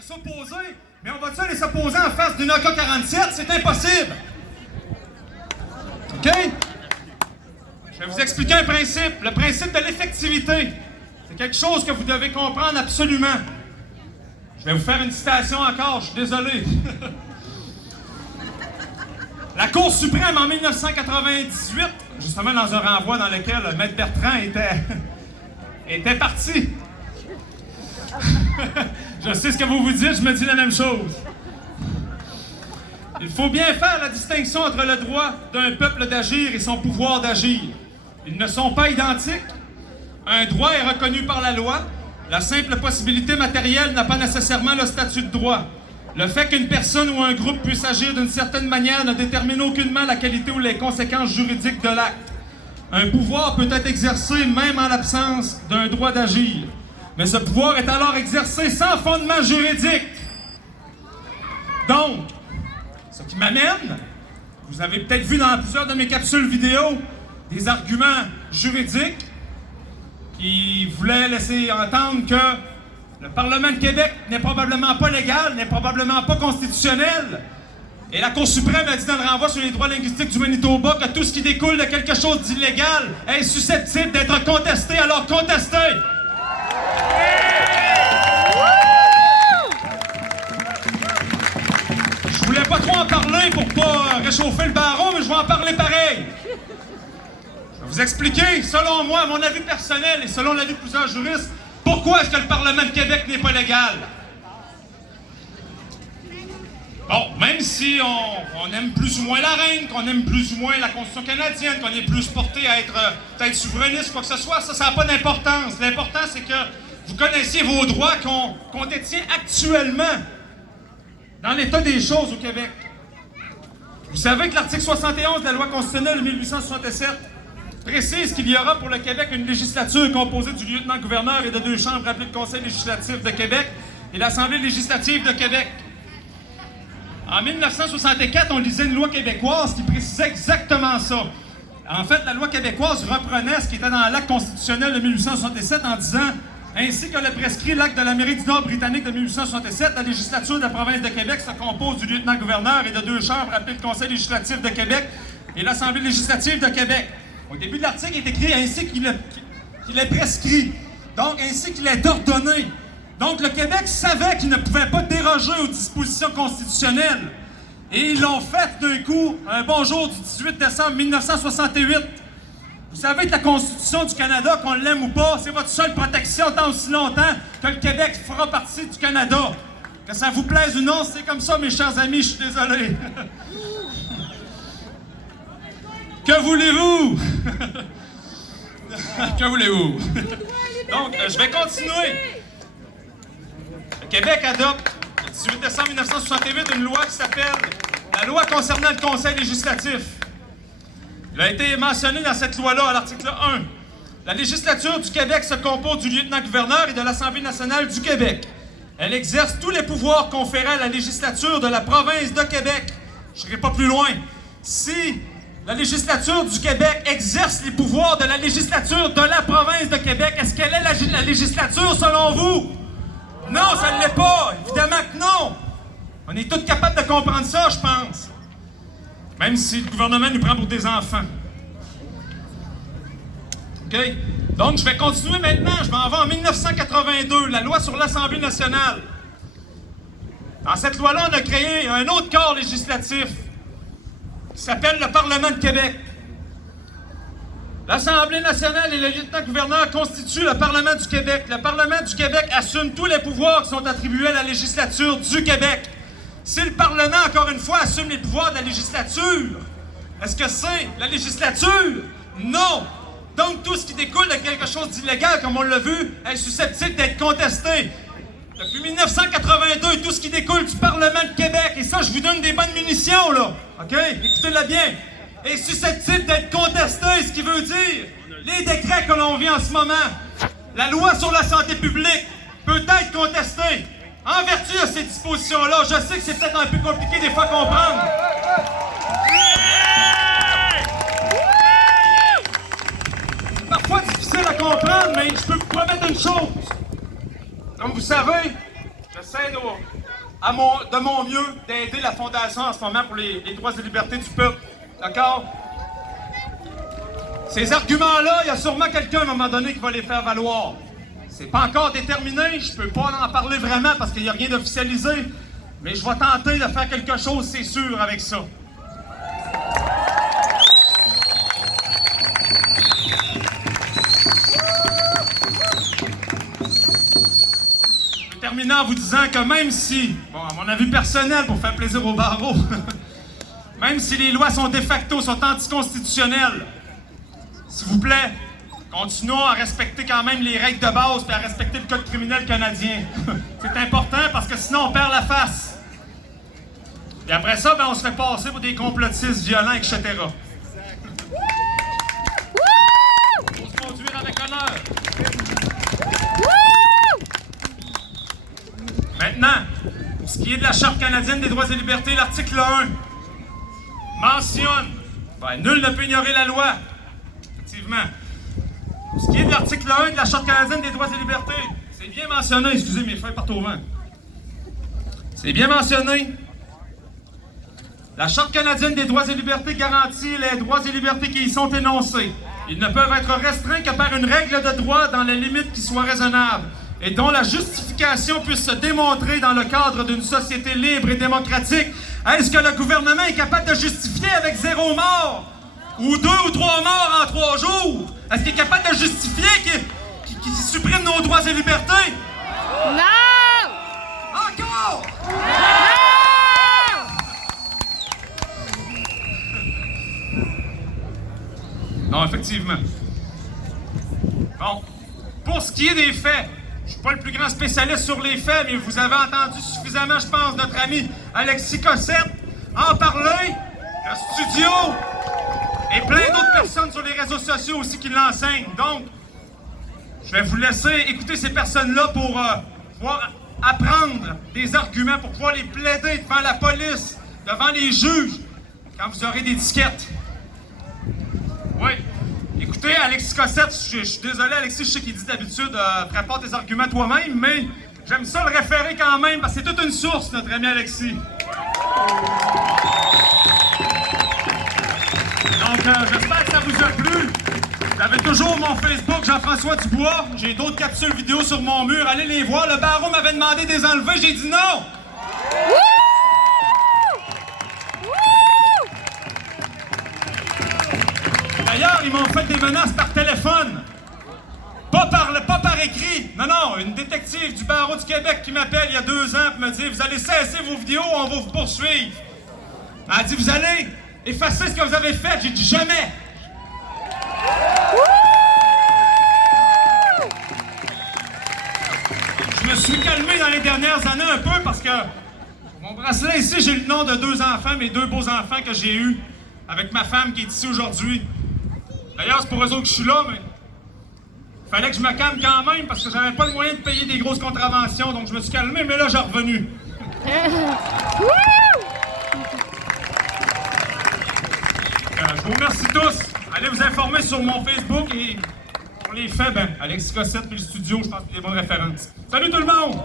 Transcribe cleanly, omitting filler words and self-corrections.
de s'opposer, mais on va-tu aller s'opposer en face d'une AK-47? C'est impossible! OK? Je vais vous expliquer un principe, le principe de l'effectivité. C'est quelque chose que vous devez comprendre absolument. Je vais vous faire une citation encore, je suis désolé. La Cour suprême, en 1998, justement dans un renvoi dans lequel Maître Bertrand était parti. Je sais ce que vous vous dites, je me dis la même chose. Il faut bien faire la distinction entre le droit d'un peuple d'agir et son pouvoir d'agir. Ils ne sont pas identiques. Un droit est reconnu par la loi. La simple possibilité matérielle n'a pas nécessairement le statut de droit. Le fait qu'une personne ou un groupe puisse agir d'une certaine manière ne détermine aucunement la qualité ou les conséquences juridiques de l'acte. Un pouvoir peut être exercé même en l'absence d'un droit d'agir. Mais ce pouvoir est alors exercé sans fondement juridique. Donc, ce qui m'amène, vous avez peut-être vu dans plusieurs de mes capsules vidéo des arguments juridiques qui voulaient laisser entendre que le Parlement de Québec n'est probablement pas légal, n'est probablement pas constitutionnel. Et la Cour suprême a dit dans le renvoi sur les droits linguistiques du Manitoba que tout ce qui découle de quelque chose d'illégal est susceptible d'être contesté, alors contesté! Je voulais pas trop en parler pour pas réchauffer le barreau, mais je vais en parler pareil. Je vais vous expliquer, selon moi, à mon avis personnel et selon l'avis de plusieurs juristes, pourquoi est-ce que le Parlement de Québec n'est pas légal? Bon, même si on aime plus ou moins la reine, qu'on aime plus ou moins la Constitution canadienne, qu'on est plus porté à être peut-être souverainiste, quoi que ce soit, ça n'a pas d'importance. L'important, c'est que vous connaissiez vos droits qu'on détient actuellement dans l'état des choses au Québec. Vous savez que l'article 71 de la loi constitutionnelle de 1867 précise qu'il y aura pour le Québec une législature composée du lieutenant-gouverneur et de 2 chambres appelées le Conseil législatif de Québec et l'Assemblée législative de Québec. En 1964, on lisait une loi québécoise qui précisait exactement ça. En fait, la loi québécoise reprenait ce qui était dans l'acte constitutionnel de 1867 en disant « Ainsi que le prescrit l'acte de l'Amérique du Nord britannique de 1867, la législature de la province de Québec se compose du lieutenant-gouverneur et de 2 chambres appelées le Conseil législatif de Québec et l'Assemblée législative de Québec. » Au début de l'article, il est écrit ainsi qu'il est prescrit, donc ainsi qu'il est ordonné. Donc le Québec savait qu'il ne pouvait pas déroger aux dispositions constitutionnelles. Et ils l'ont fait d'un coup, un bon jour du 18 décembre 1968. Vous savez que la Constitution du Canada, qu'on l'aime ou pas, c'est votre seule protection tant aussi longtemps que le Québec fera partie du Canada. Que ça vous plaise ou non, c'est comme ça, mes chers amis, je suis désolé. Que voulez-vous? Que voulez-vous? Donc, je vais continuer. Le Québec adopte, le 18 décembre 1968, une loi qui s'appelle la loi concernant le Conseil législatif. Il a été mentionné dans cette loi-là, à l'article 1. La législature du Québec se compose du lieutenant-gouverneur et de l'Assemblée nationale du Québec. Elle exerce tous les pouvoirs conférés à la législature de la province de Québec. Je n'irai pas plus loin. Si la législature du Québec exerce les pouvoirs de la législature de la province de Québec, est-ce qu'elle est la législature selon vous? Non, ça ne l'est pas! Évidemment que non! On est tous capables de comprendre ça, je pense. Même si le gouvernement nous prend pour des enfants. OK? Donc, je vais continuer maintenant. Je m'en vais en 1982, la loi sur l'Assemblée nationale. Dans cette loi-là, on a créé un autre corps législatif qui s'appelle le Parlement de Québec. L'Assemblée nationale et le lieutenant-gouverneur constituent le Parlement du Québec. Le Parlement du Québec assume tous les pouvoirs qui sont attribués à la législature du Québec. Si le Parlement, encore une fois, assume les pouvoirs de la législature, est-ce que c'est la législature? Non! Donc, tout ce qui découle de quelque chose d'illégal, comme on l'a vu, est susceptible d'être contesté. Depuis 1982, tout ce qui découle du Parlement de Québec, et ça, je vous donne des bonnes munitions, là, OK? Écoutez-le bien, est susceptible d'être contesté, ce qui veut dire les décrets que l'on vit en ce moment. La loi sur la santé publique peut être contestée. En vertu de ces dispositions-là, je sais que c'est peut-être un peu compliqué des fois à comprendre. C'est parfois difficile à comprendre, mais je peux vous promettre une chose. Comme vous savez, je j'essaie de mon mieux d'aider la Fondation en ce moment pour les droits et libertés du peuple. D'accord? Ces arguments-là, il y a sûrement quelqu'un à un moment donné qui va les faire valoir. C'est pas encore déterminé, je peux pas en parler vraiment parce qu'il n'y a rien d'officialisé, mais je vais tenter de faire quelque chose, c'est sûr, avec ça. Je vais terminer en vous disant que même si, bon, à mon avis personnel, pour faire plaisir au barreau, même si les lois sont de facto, sont anticonstitutionnelles, s'il vous plaît, continuons à respecter quand même les règles de base et à respecter le code criminel canadien. C'est important parce que sinon on perd la face. Et après ça, ben, on se fait passer pour des complotistes violents, etc. Il faut se conduire avec honneur. Maintenant, pour ce qui est de la Charte canadienne des droits et libertés, l'article 1 mentionne nul ne peut ignorer la loi. Effectivement. Pour ce qui est de l'article 1 de la Charte canadienne des droits et libertés, c'est bien mentionné, excusez mes feuilles partent au vent. C'est bien mentionné. La Charte canadienne des droits et libertés garantit les droits et libertés qui y sont énoncés. Ils ne peuvent être restreints que par une règle de droit dans les limites qui soient raisonnables et dont la justification puisse se démontrer dans le cadre d'une société libre et démocratique. Est-ce que le gouvernement est capable de justifier avec 0 mort? Ou 2 ou 3 morts en 3 jours? Est-ce qu'il est capable de justifier qu'il supprime nos droits et libertés? Non! Encore! Non, effectivement. Bon, pour ce qui est des faits, je suis pas le plus grand spécialiste sur les faits, mais vous avez entendu suffisamment, je pense, notre ami Alexis Cossette en parler, le studio et plein d'autres personnes sur les réseaux sociaux aussi qui l'enseignent. Donc, je vais vous laisser écouter ces personnes-là pour pouvoir apprendre des arguments, pour pouvoir les plaider devant la police, devant les juges, quand vous aurez des tickets. Oui. Écoutez, Alexis Cossette, je suis désolé, Alexis, je sais qu'il dit d'habitude prépare tes arguments toi-même, mais j'aime ça le référer quand même, parce que c'est toute une source, notre ami Alexis. Donc, j'espère que ça vous a plu. Vous avez toujours mon Facebook, Jean-François Dubois. J'ai d'autres capsules vidéo sur mon mur. Allez les voir. Le barreau m'avait demandé de les enlever. J'ai dit non. D'ailleurs, ils m'ont fait des menaces par téléphone. Pas par écrit. Non, non, une détective du barreau du Québec qui m'appelle il y a 2 ans et me dit « Vous allez cesser vos vidéos, on va vous poursuivre. » Elle a dit « Vous allez effacer ce que vous avez fait. » J'ai dit « Jamais. » Je me suis calmé dans les dernières années un peu parce que mon bracelet ici, j'ai le nom de 2 enfants, mes 2 beaux enfants que j'ai eus avec ma femme qui est ici aujourd'hui. D'ailleurs, c'est pour eux autres que je suis là, mais il fallait que je me calme quand même parce que j'avais pas le moyen de payer des grosses contraventions, donc je me suis calmé, mais là, j'ai revenu. Je vous remercie tous. Allez vous informer sur mon Facebook et pour les faits, Alexis Cossette et le studio, je pense que c'est des bonnes références. Salut tout le monde!